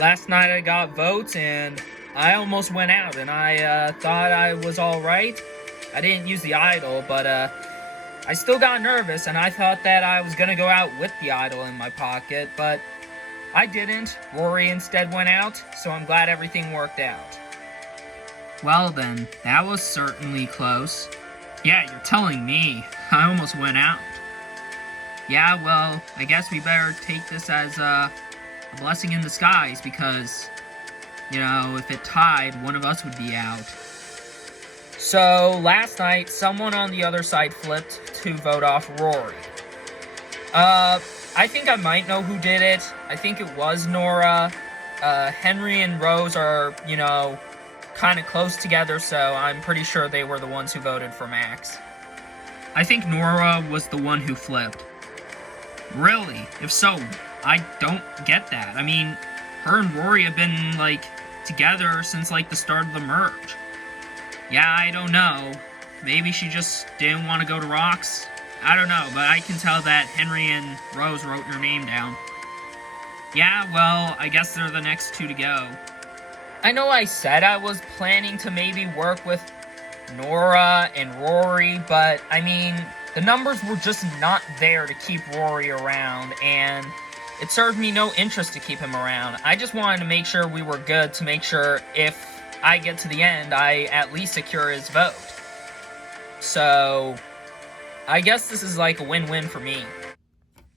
Last night I got votes and I almost went out, and I thought I was alright. I didn't use the idol, but I still got nervous, and I thought that I was gonna go out with the idol in my pocket, but I didn't. Rory instead went out, so I'm glad everything worked out. Well then, that was certainly close. Yeah, you're telling me. I almost went out. Yeah, well, I guess we better take this as a blessing in disguise, because, you know, if it tied, one of us would be out. So, last night, someone on the other side flipped to vote off Rory. I think I might know who did it. I think it was Nora. Henry and Rose are, you know, kind of close together, so I'm pretty sure they were the ones who voted for Max. I think Nora was the one who flipped. Really? If so, I don't get that. I mean, her and Rory have been, like, together since, like, the start of the merge. Yeah, I don't know. Maybe she just didn't want to go to Rocks? I don't know, but I can tell that Henry and Rose wrote your name down. Yeah, well, I guess they're the next two to go. I know I said I was planning to maybe work with Nora and Rory, but, I mean, the numbers were just not there to keep Rory around, and it served me no interest to keep him around. I just wanted to make sure we were good, to make sure if I get to the end, I at least secure his vote. So, I guess this is like a win-win for me.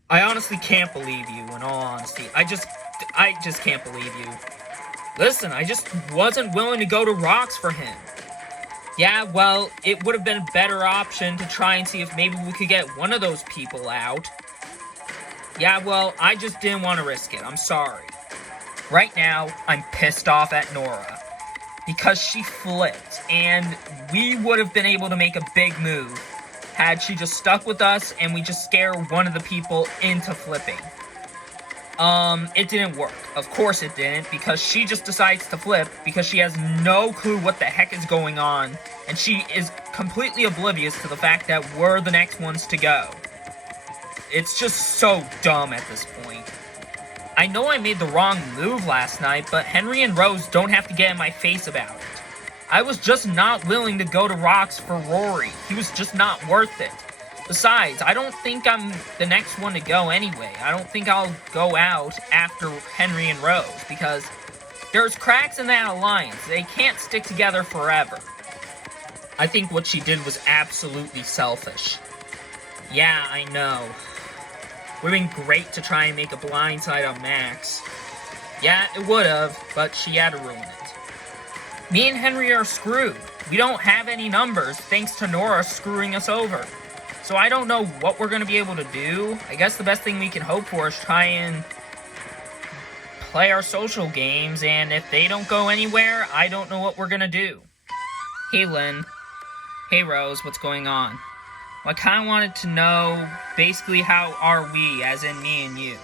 I honestly can't believe you, in all honesty. I just can't believe you. Listen, I just wasn't willing to go to Rocks for him. Yeah, well, it would have been a better option to try and see if maybe we could get one of those people out. Yeah, well, I just didn't want to risk it. I'm sorry. Right now, I'm pissed off at Nora, because she flipped, and we would have been able to make a big move had she just stuck with us and we just scare one of the people into flipping. It didn't work. Of course it didn't, because she just decides to flip because she has no clue what the heck is going on, and she is completely oblivious to the fact that we're the next ones to go. It's just so dumb at this point. I know I made the wrong move last night, but Henry and Rose don't have to get in my face about it. I was just not willing to go to Rocks for Rory. He was just not worth it. Besides, I don't think I'm the next one to go anyway. I don't think I'll go out after Henry and Rose, because there's cracks in that alliance. They can't stick together forever. I think what she did was absolutely selfish. Yeah, I know. Would have been great to try and make a blindside on Max. Yeah, it would have, but she had to ruin it. Me and Henry are screwed. We don't have any numbers, thanks to Nora screwing us over. So I don't know what we're going to be able to do. I guess the best thing we can hope for is try and play our social games, and if they don't go anywhere, I don't know what we're going to do. Hey, Lynn. Hey, Rose, what's going on? Well, I kind of wanted to know, basically, how are we, as in me and you?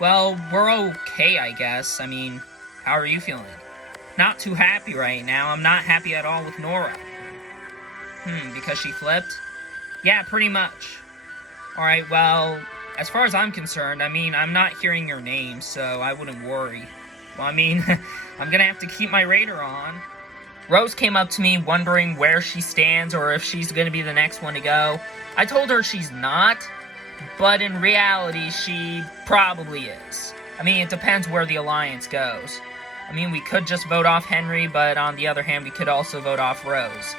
Well, we're okay, I guess. I mean, how are you feeling? Not too happy right now. I'm not happy at all with Nora. Because she flipped? Yeah, pretty much. Alright, well, as far as I'm concerned, I mean, I'm not hearing your name, so I wouldn't worry. Well, I mean, I'm gonna have to keep my radar on. Rose came up to me wondering where she stands or if she's gonna be the next one to go. I told her she's not, but in reality, she probably is. I mean, it depends where the alliance goes. I mean, we could just vote off Henry, but on the other hand, we could also vote off Rose.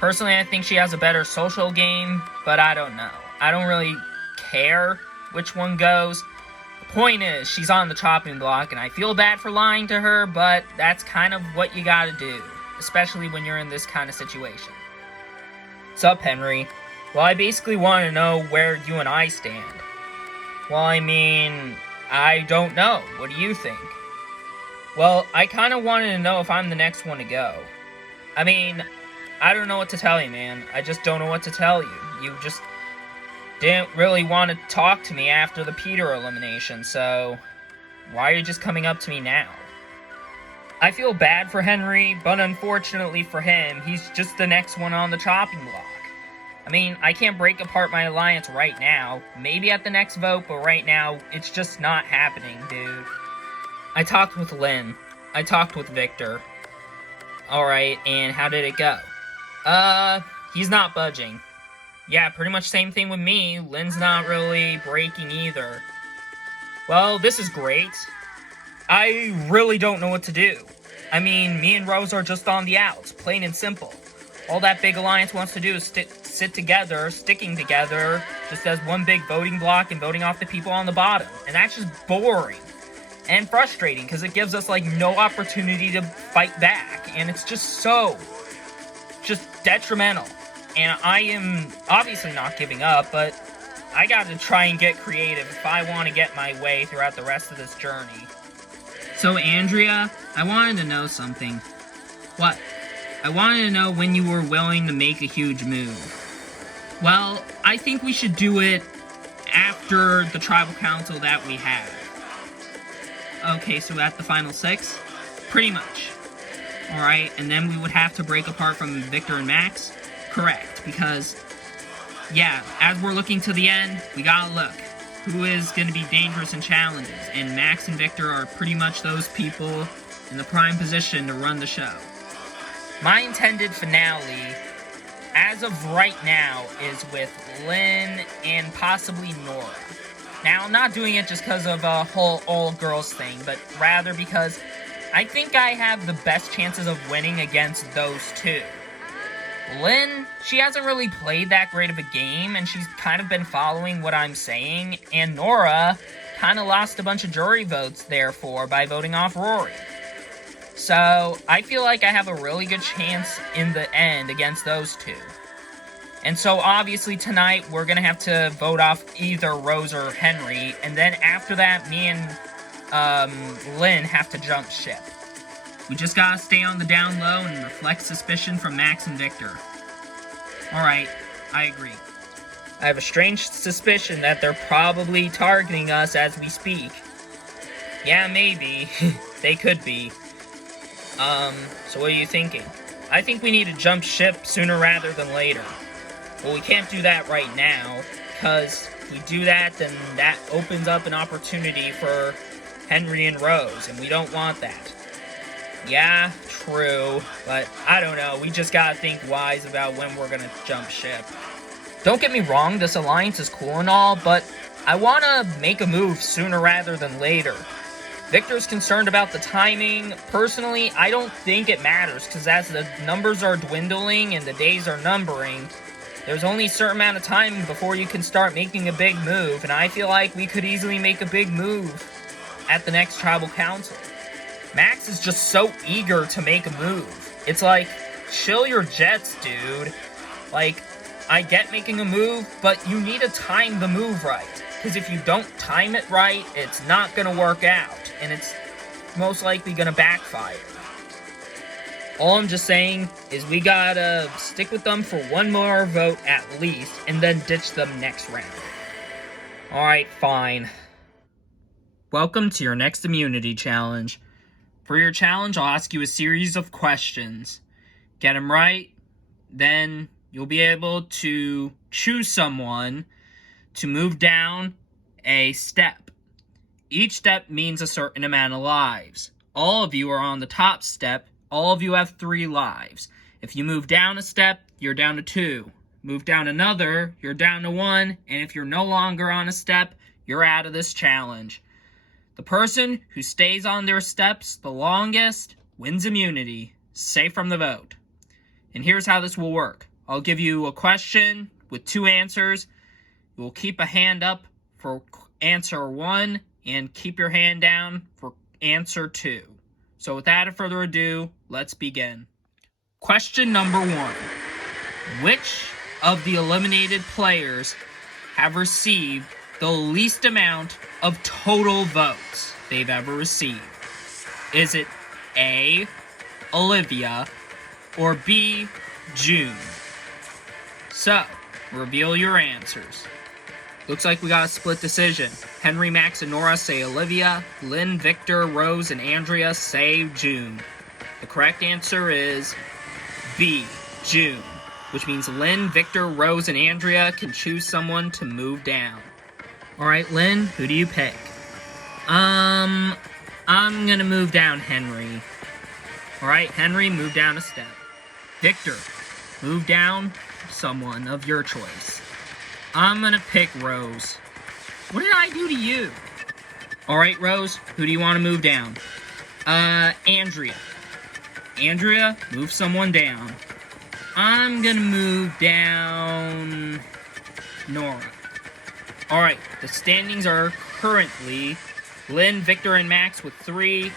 Personally, I think she has a better social game, but I don't know. I don't really care which one goes. The point is, she's on the chopping block, and I feel bad for lying to her, but that's kind of what you gotta do, especially when you're in this kind of situation. Sup, Henry? Well, I basically want to know where you and I stand. Well, I mean, I don't know. What do you think? Well, I kind of wanted to know if I'm the next one to go. I mean, I don't know what to tell you, man. I just don't know what to tell you. You just didn't really want to talk to me after the Peter elimination, so why are you just coming up to me now? I feel bad for Henry, but unfortunately for him, he's just the next one on the chopping block. I mean, I can't break apart my alliance right now. Maybe at the next vote, but right now, it's just not happening, dude. I talked with Lynn. I talked with Victor. Alright, and how did it go? He's not budging. Yeah, pretty much same thing with me. Lynn's not really breaking either. Well, this is great. I really don't know what to do. I mean, me and Rose are just on the outs, plain and simple. All that big alliance wants to do is sit together, sticking together, just as one big voting block and voting off the people on the bottom. And that's just boring and frustrating, because it gives us, like, no opportunity to fight back. And it's just detrimental. And I am obviously not giving up, but I gotta try and get creative if I want to get my way throughout the rest of this journey. So, Andrea, I wanted to know something. What? I wanted to know when you were willing to make a huge move. Well, I think we should do it after the tribal council that we have. Okay, so at the final 6? Pretty much. Alright, and then we would have to break apart from Victor and Max? Correct, because, yeah, as we're looking to the end, we gotta look. Who is going to be dangerous in challenges? And Max and Victor are pretty much those people in the prime position to run the show. My intended finale, as of right now, is with Lynn and possibly Nora. Now, I'm not doing it just because of a whole all-girls thing, but rather because I think I have the best chances of winning against those two. Lynn, she hasn't really played that great of a game, and she's kind of been following what I'm saying, and Nora kind of lost a bunch of jury votes, therefore, by voting off Rory. So, I feel like I have a really good chance in the end against those two. And so, obviously, tonight, we're gonna have to vote off either Rose or Henry, and then after that, me and Lynn have to jump ship. We just gotta stay on the down low and reflect suspicion from Max and Victor. Alright, I agree. I have a strange suspicion that they're probably targeting us as we speak. Yeah, maybe. They could be. So what are you thinking? I think we need to jump ship sooner rather than later. Well, we can't do that right now, because if we do that, then that opens up an opportunity for Henry and Rose, and we don't want that. Yeah, true, but I don't know, we just gotta think wise about when we're gonna jump ship. Don't get me wrong, this alliance is cool and all, but I wanna make a move sooner rather than later. Victor's concerned about the timing. Personally, I don't think it matters, because as the numbers are dwindling and the days are numbering, there's only a certain amount of time before you can start making a big move, and I feel like we could easily make a big move at the next tribal council. Max is just so eager to make a move. It's like, chill your jets, dude. Like, I get making a move, but you need to time the move right. Because if you don't time it right, it's not going to work out. And it's most likely going to backfire. All I'm just saying is we gotta stick with them for one more vote at least, and then ditch them next round. Alright, fine. Welcome to your next immunity challenge. For your challenge, I'll ask you a series of questions. Get them right, then you'll be able to choose someone to move down a step. Each step means a certain amount of lives. All of you are on the top step. All of you have 3 lives. If you move down a step, you're down to 2. Move down another, you're down to 1. And if you're no longer on a step, you're out of this challenge. The person who stays on their steps the longest wins immunity, safe from the vote. And here's how this will work. I'll give you a question with 2 answers. You will keep a hand up for answer 1 and keep your hand down for answer 2. So without further ado, let's begin. Question number 1. Which of the eliminated players have received the least amount of total votes they've ever received? Is it A, Olivia, or B, June? So, reveal your answers. Looks like we got a split decision. Henry, Max, and Nora say Olivia. Lynn, Victor, Rose, and Andrea say June. The correct answer is B, June, which means Lynn, Victor, Rose, and Andrea can choose someone to move down. Alright, Lynn, who do you pick? I'm gonna move down Henry. Alright, Henry, move down a step. Victor, move down someone of your choice. I'm gonna pick Rose. What did I do to you? Alright, Rose, who do you want to move down? Andrea. Andrea, move someone down. I'm gonna move down Nora. Alright, the standings are currently Lynn, Victor, and Max with 3,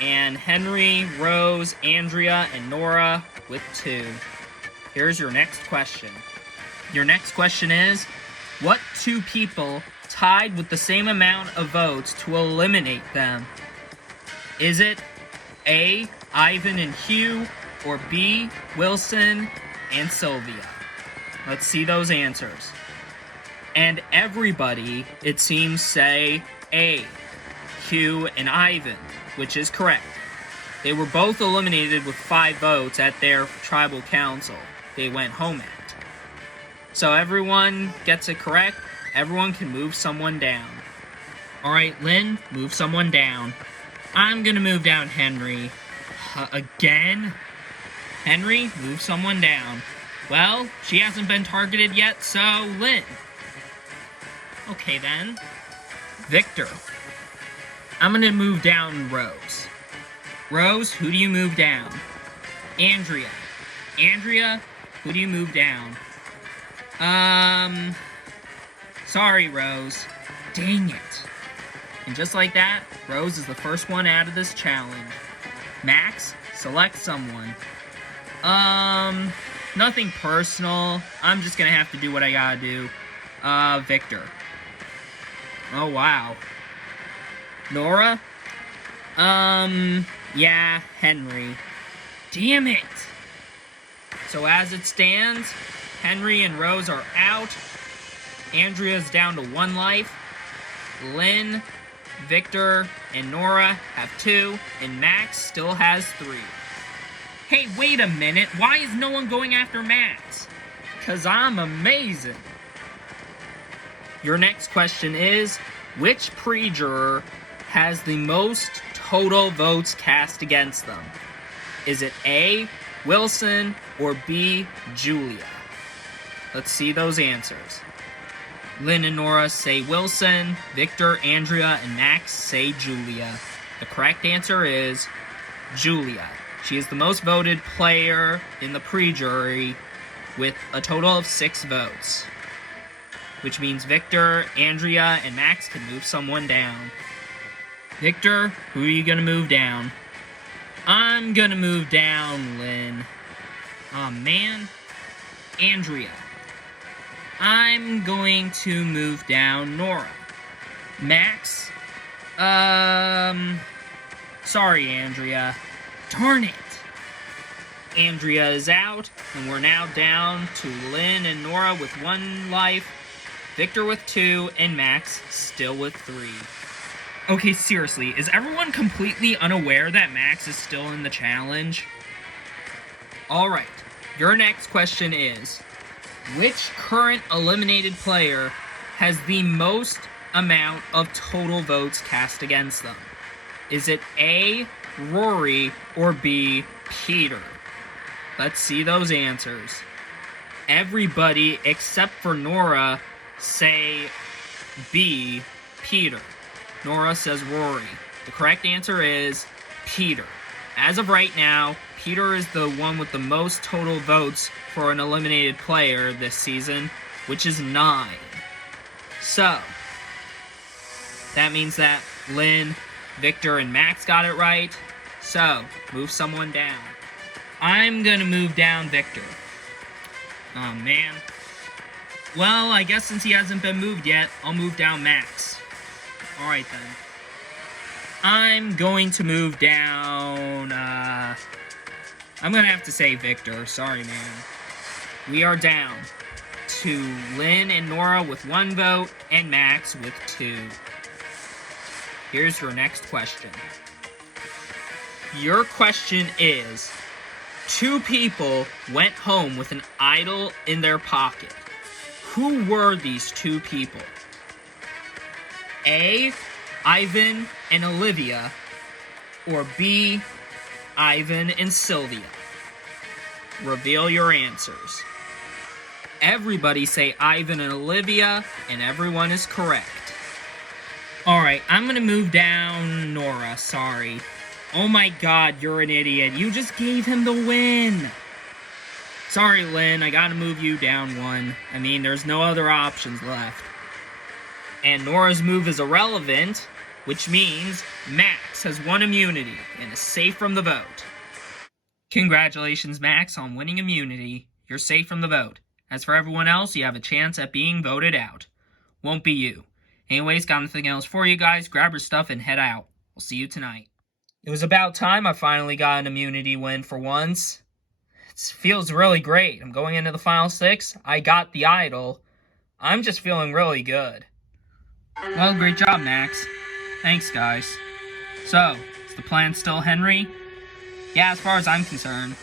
and Henry, Rose, Andrea, and Nora with 2. Here's your next question. Your next question is, what 2 people tied with the same amount of votes to eliminate them? Is it A, Ivan and Hugh, or B, Wilson and Sylvia? Let's see those answers. And everybody, it seems, say A, Hugh and Ivan, which is correct. They were both eliminated with 5 votes at their tribal council they went home at. So everyone gets it correct. Everyone can move someone down. Alright, Lynn, move someone down. I'm gonna move down Henry. Again? Henry, move someone down. Well, she hasn't been targeted yet, so Lynn. Okay then. Victor. I'm gonna move down Rose. Rose, who do you move down? Andrea. Andrea, who do you move down? Sorry, Rose. Dang it. And just like that, Rose is the first one out of this challenge. Max, select someone. Nothing personal. I'm just gonna have to do what I gotta do. Victor. Oh, wow. Nora? Yeah, Henry. Damn it! So as it stands, Henry and Rose are out. Andrea's down to 1 life. Lynn, Victor, and Nora have 2, and Max still has 3. Hey, wait a minute. Why is no one going after Max? 'Cause I'm amazing. Your next question is, which pre-juror has the most total votes cast against them? Is it A, Wilson, or B, Julia? Let's see those answers. Lynn and Nora say Wilson, Victor, Andrea, and Max say Julia. The correct answer is Julia. She is the most voted player in the pre-jury with a total of 6 votes. Which means Victor, Andrea, and Max can move someone down. Victor, who are you gonna move down? I'm gonna move down Lynn. Aw, man. Andrea. I'm going to move down Nora. Max? Sorry, Andrea. Darn it! Andrea is out, and we're now down to Lynn and Nora with 1 life, Victor with 2, and Max still with 3. Okay, seriously, is everyone completely unaware that Max is still in the challenge? Alright, your next question is, which current eliminated player has the most amount of total votes cast against them? Is it A, Rory, or B, Peter? Let's see those answers. Everybody except for Nora say B, Peter. Nora says Rory. The correct answer is Peter. As of right now, Peter is the one with the most total votes for an eliminated player this season, which is 9. So, that means that Lynn, Victor, and Max got it right. So, move someone down. I'm gonna move down Victor. Oh, man. Well, I guess since he hasn't been moved yet, I'll move down Max. Alright then. I'm going to move down, I'm gonna have to say Victor. Sorry, man. We are down to Lynn and Nora with 1 vote, and Max with 2. Here's your next question. Your question is, 2 people went home with an idol in their pocket. Who were these 2 people? A, Ivan and Olivia, or B, Ivan and Sylvia? Reveal your answers. Everybody say Ivan and Olivia, and everyone is correct. Alright, I'm gonna move down Nora, sorry. Oh my god, you're an idiot. You just gave him the win. Sorry, Lynn, I gotta move you down one. I mean, there's no other options left. And Nora's move is irrelevant, which means Max has won immunity and is safe from the vote. Congratulations, Max, on winning immunity. You're safe from the vote. As for everyone else, you have a chance at being voted out. Won't be you. Anyways, got nothing else for you guys. Grab your stuff and head out. We'll see you tonight. It was about time I finally got an immunity win for once. It feels really great. I'm going into the final 6. I got the idol. I'm just feeling really good. Well, great job, Max. Thanks, guys. So, is the plan still Henry? Yeah, as far as I'm concerned.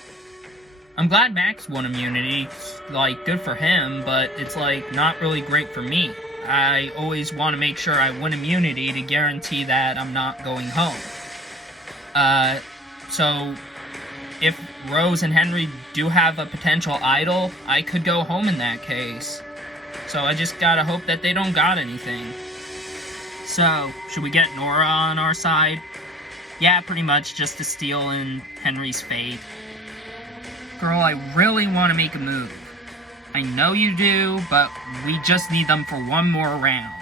I'm glad Max won immunity. Like, good for him, but it's, like, not really great for me. I always want to make sure I win immunity to guarantee that I'm not going home. So, if Rose and Henry do have a potential idol, I could go home in that case. So I just gotta hope that they don't got anything. So, should we get Nora on our side? Yeah, pretty much, just to steal in Henry's fate. Girl, I really want to make a move. I know you do, but we just need them for one more round.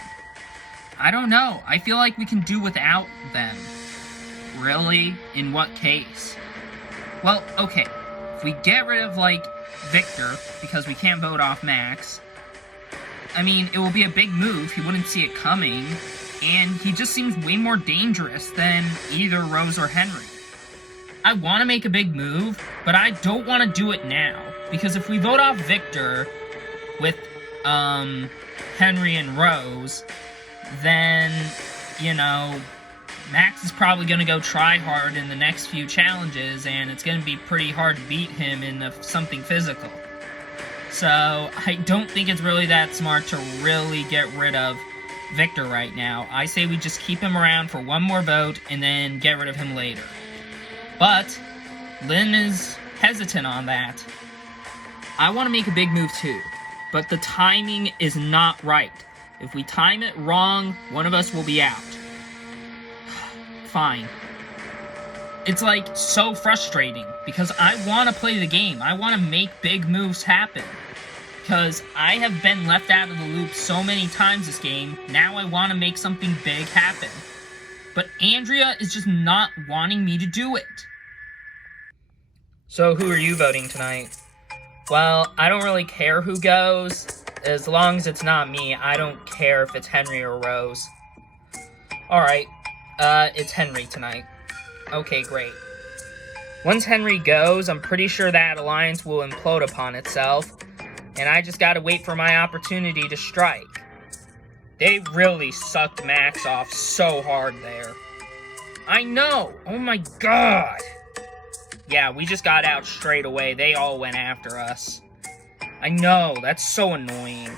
I don't know. I feel like we can do without them. Really? In what case? Well, okay. If we get rid of, like, Victor, because we can't vote off Max, I mean, it will be a big move. He wouldn't see it coming. And he just seems way more dangerous than either Rose or Henry. I want to make a big move, but I don't want to do it now. Because if we vote off Victor with, Henry and Rose, then, you know, Max is probably going to go try hard in the next few challenges, and it's going to be pretty hard to beat him in something physical. So, I don't think it's really that smart to really get rid of Victor right now. I say we just keep him around for one more vote, and then get rid of him later. But, Lynn is hesitant on that. I want to make a big move too, but the timing is not right. If we time it wrong, one of us will be out. Fine. It's like so frustrating because I want to play the game. I want to make big moves happen. Because I have been left out of the loop so many times this game, now I want to make something big happen. But Andrea is just not wanting me to do it. So who are you voting tonight? Well, I don't really care who goes. As long as it's not me, I don't care if it's Henry or Rose. Alright, it's Henry tonight. Okay, great. Once Henry goes, I'm pretty sure that alliance will implode upon itself, and I just gotta wait for my opportunity to strike. They really sucked Max off so hard there. I know! Oh my god! Yeah, we just got out straight away. They all went after us. I know, that's so annoying.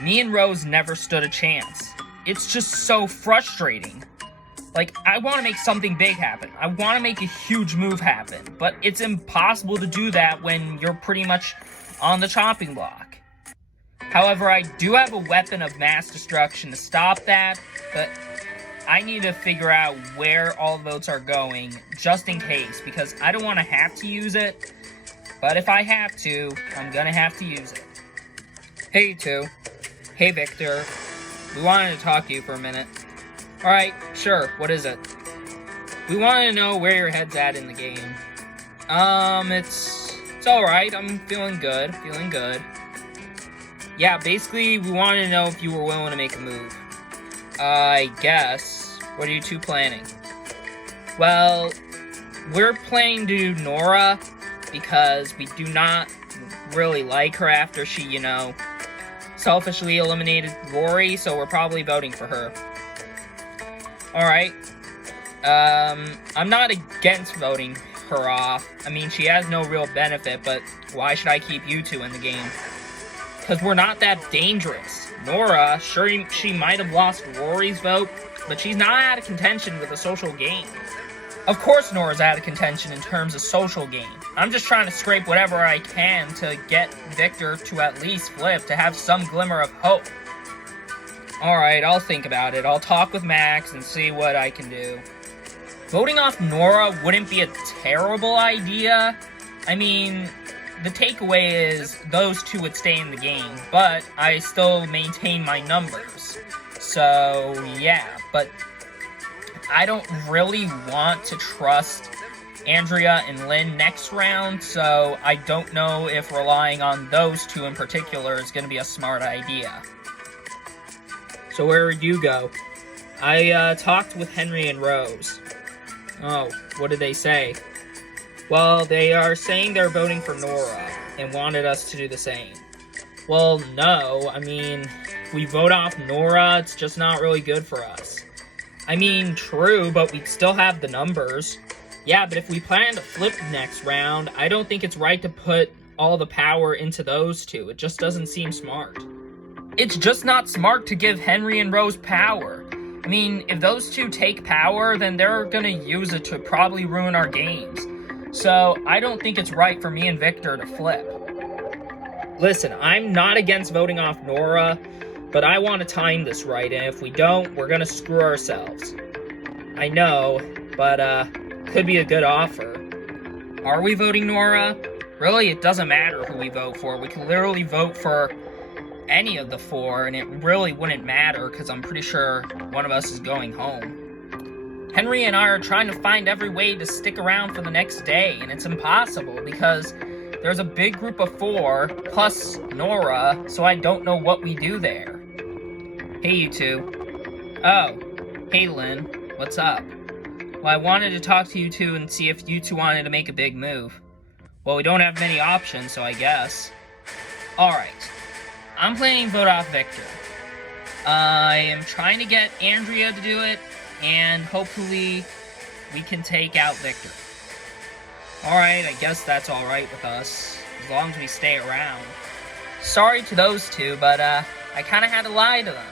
Me and Rose never stood a chance. It's just so frustrating. Like, I want to make something big happen. I want to make a huge move happen. But it's impossible to do that when you're pretty much on the chopping block. However, I do have a weapon of mass destruction to stop that, but I need to figure out where all votes are going, just in case, because I don't want to have to use it, but if I have to, I'm gonna have to use it. Hey, you two. Hey, Victor. We wanted to talk to you for a minute. Alright, sure, what is it? We wanted to know where your head's at in the game. It's alright, I'm feeling good. Yeah, basically, we wanted to know if you were willing to make a move. I guess. What are you two planning? Well, we're planning to do Nora because we do not really like her after she, you know, selfishly eliminated Rory, so we're probably voting for her. Alright. I'm not against voting her off. I mean, she has no real benefit, but why should I keep you two in the game? Because we're not that dangerous. Nora, sure, she might have lost Rory's vote, but she's not out of contention with a social game. Of course Nora's out of contention in terms of social game. I'm just trying to scrape whatever I can to get Victor to at least flip, to have some glimmer of hope. Alright, I'll think about it. I'll talk with Max and see what I can do. Voting off Nora wouldn't be a terrible idea. I mean, the takeaway is those two would stay in the game, but I still maintain my numbers. So, yeah, but I don't really want to trust Andrea and Lynn next round, so I don't know if relying on those two in particular is going to be a smart idea. So where would you go? I talked with Henry and Rose. Oh, what did they say? Well, they are saying they're voting for Nora and wanted us to do the same. Well, no, I mean, if we vote off Nora, it's just not really good for us. I mean, true, but we still have the numbers. Yeah, but if we plan to flip next round, I don't think it's right to put all the power into those two. It just doesn't seem smart. It's just not smart to give Henry and Rose power. I mean, if those two take power, then they're gonna use it to probably ruin our games. So, I don't think it's right for me and Victor to flip. Listen, I'm not against voting off Nora, but I want to time this right, and if we don't, we're gonna screw ourselves. I know, but, could be a good offer. Are we voting Nora? Really, it doesn't matter who we vote for. We can literally vote for any of the four, and it really wouldn't matter, because I'm pretty sure one of us is going home. Henry and I are trying to find every way to stick around for the next day, and it's impossible, because there's a big group of 4, plus Nora, so I don't know what we do there. Hey, you two. Oh, hey, Lynn. What's up? Well, I wanted to talk to you two and see if you two wanted to make a big move. Well, we don't have many options, so I guess. Alright. I'm playing Vote Off Victor. I am trying to get Andrea to do it, and hopefully we can take out Victor. Alright, I guess that's alright with us, as long as we stay around. Sorry to those two, but I kinda had to lie to them.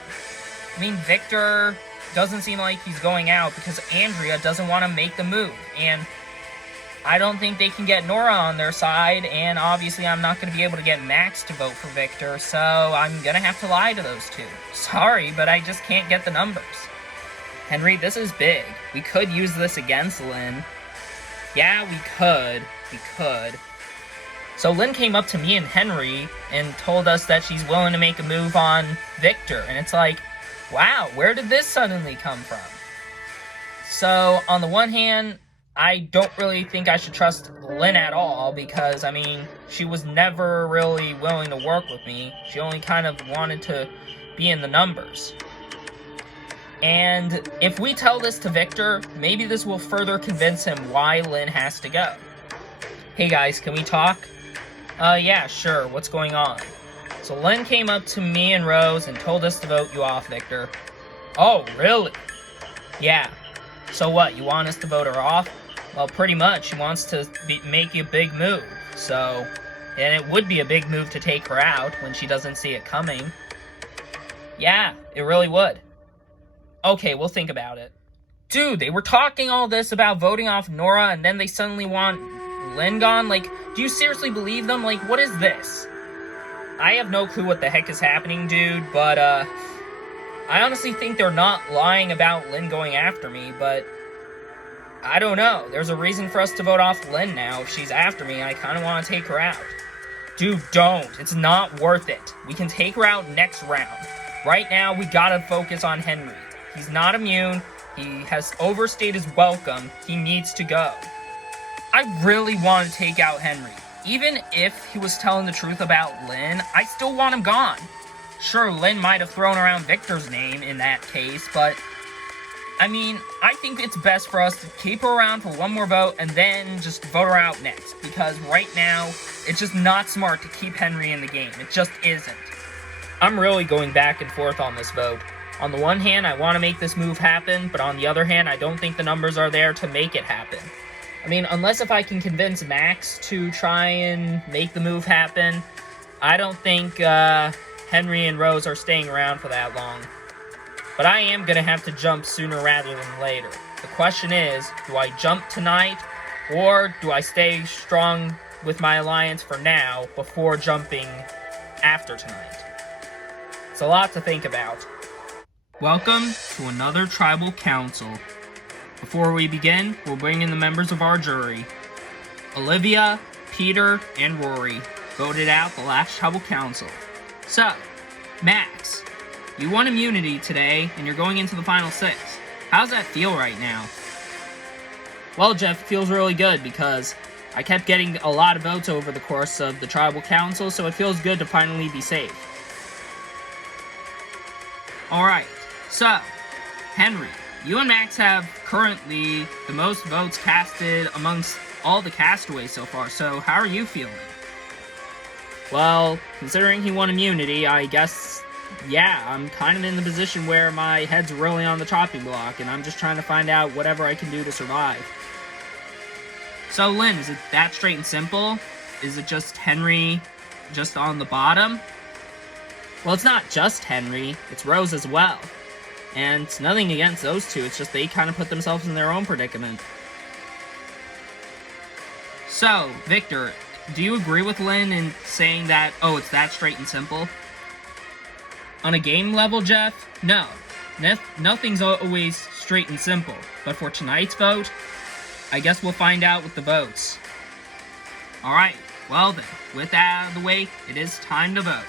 I mean, Victor doesn't seem like he's going out because Andrea doesn't want to make the move, and I don't think they can get Nora on their side, and obviously I'm not going to be able to get Max to vote for Victor, so I'm going to have to lie to those two. Sorry, but I just can't get the numbers. Henry, this is big. We could use this against Lynn. Yeah, we could. So Lynn came up to me and Henry and told us that she's willing to make a move on Victor, and it's like, wow, where did this suddenly come from? So, on the one hand, I don't really think I should trust Lynn at all, because, I mean, she was never really willing to work with me. She only kind of wanted to be in the numbers. And if we tell this to Victor, maybe this will further convince him why Lynn has to go. Hey guys, can we talk? Yeah, sure, what's going on? So Lynn came up to me and Rose and told us to vote you off, Victor. Oh, really? Yeah. So what, you want us to vote her off? Well, pretty much. She wants to make a big move, so... And it would be a big move to take her out when she doesn't see it coming. Yeah, it really would. Okay, we'll think about it. Dude, they were talking all this about voting off Nora, and then they suddenly want Lynn gone? Like, do you seriously believe them? Like, what is this? I have no clue what the heck is happening, dude, but, I honestly think they're not lying about Lynn going after me, but I don't know. There's a reason for us to vote off Lynn now. If she's after me, I kind of want to take her out. Dude, don't. It's not worth it. We can take her out next round. Right now, we gotta focus on Henry. He's not immune. He has overstayed his welcome. He needs to go. I really want to take out Henry. Even if he was telling the truth about Lynn, I still want him gone. Sure, Lynn might have thrown around Victor's name in that case, but... I mean, I think it's best for us to keep her around for one more vote and then just vote her out next. Because right now, it's just not smart to keep Henry in the game. It just isn't. I'm really going back and forth on this vote. On the one hand, I want to make this move happen, but on the other hand, I don't think the numbers are there to make it happen. I mean, unless if I can convince Max to try and make the move happen, I don't think Henry and Rose are staying around for that long. But I am going to have to jump sooner rather than later. The question is, do I jump tonight, or do I stay strong with my alliance for now before jumping after tonight? It's a lot to think about. Welcome to another tribal council. Before we begin, we'll bring in the members of our jury. Olivia, Peter, and Rory voted out the last tribal council. So, Max, you won immunity today, and you're going into the final 6. How's that feel right now? Well, Jeff, it feels really good because I kept getting a lot of votes over the course of the tribal council, so it feels good to finally be safe. Alright, so, Henry, you and Max have currently the most votes casted amongst all the castaways so far, so how are you feeling? Well, considering he won immunity, I guess, yeah, I'm kind of in the position where my head's really on the chopping block, and I'm just trying to find out whatever I can do to survive. So, Lynn, is it that straight and simple? Is it just Henry just on the bottom? Well, it's not just Henry, it's Rose as well. And it's nothing against those two, it's just they kind of put themselves in their own predicament. So, Victor, do you agree with Lynn in saying that, oh, it's that straight and simple? On a game level, Jeff, no. Nothing's always straight and simple. But for tonight's vote, I guess we'll find out with the votes. Alright, well then, with that out of the way, it is time to vote.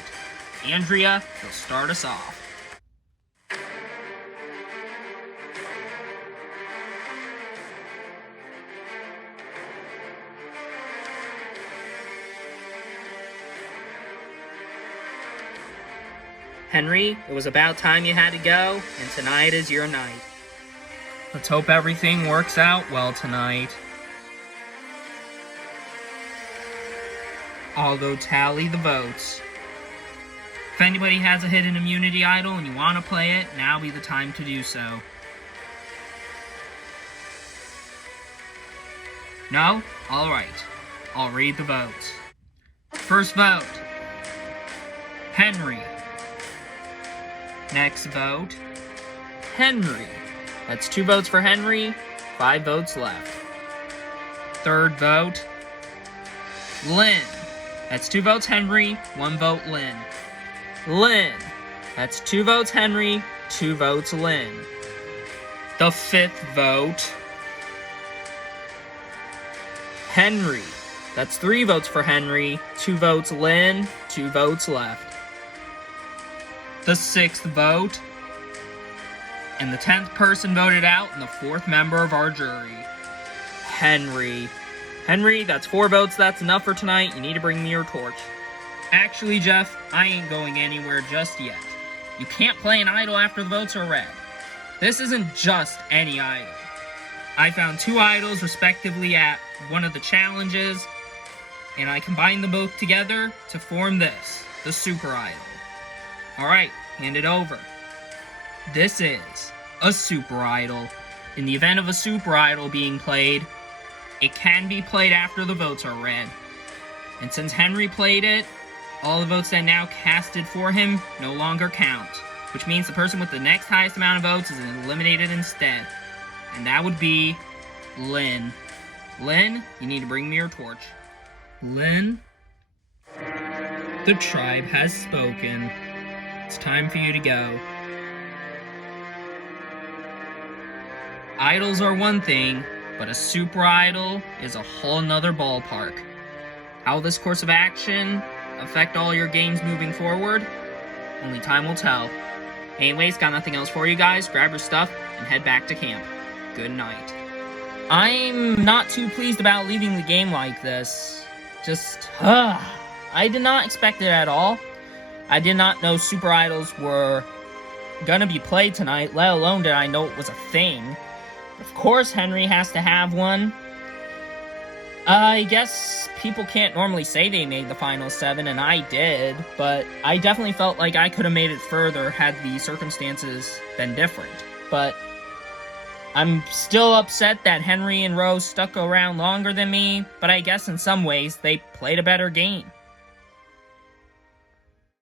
Andrea, you'll start us off. Henry, it was about time you had to go, and tonight is your night. Let's hope everything works out well tonight. I'll go tally the votes. If anybody has a hidden immunity idol and you want to play it, now be the time to do so. No? Alright. I'll read the votes. First vote. Henry. Next vote, Henry. That's 2 votes for Henry, 5 votes left. Third vote, Lynn. That's 2 votes Henry, 1 vote Lynn. Lynn. That's 2 votes Henry, 2 votes Lynn. The 5th vote, Henry. That's 3 votes for Henry, 2 votes Lynn, 2 votes left. The 6th vote, and the 10th person voted out, and the 4th member of our jury, Henry. Henry, that's 4 votes, that's enough for tonight, you need to bring me your torch. Actually, Jeff, I ain't going anywhere just yet. You can't play an idol after the votes are read. This isn't just any idol. I found 2 idols respectively at one of the challenges, and I combined them both together to form this, the Super Idol. Alright, hand it over. This is a Super Idol. In the event of a Super Idol being played, it can be played after the votes are read. And since Henry played it, all the votes that now casted for him no longer count, which means the person with the next highest amount of votes is eliminated instead. And that would be Lynn. Lynn, you need to bring me your torch. Lynn, the tribe has spoken. It's time for you to go. Idols are one thing, but a super idol is a whole nother ballpark. How will this course of action affect all your games moving forward? Only time will tell. Anyways, got nothing else for you guys. Grab your stuff and head back to camp. Good night. I'm not too pleased about leaving the game like this. I did not expect it at all. I did not know Super Idols were gonna be played tonight, let alone did I know it was a thing. Of course Henry has to have one. I guess people can't normally say they made the final 7, and I did, but I definitely felt like I could have made it further had the circumstances been different. But I'm still upset that Henry and Rose stuck around longer than me, but I guess in some ways they played a better game.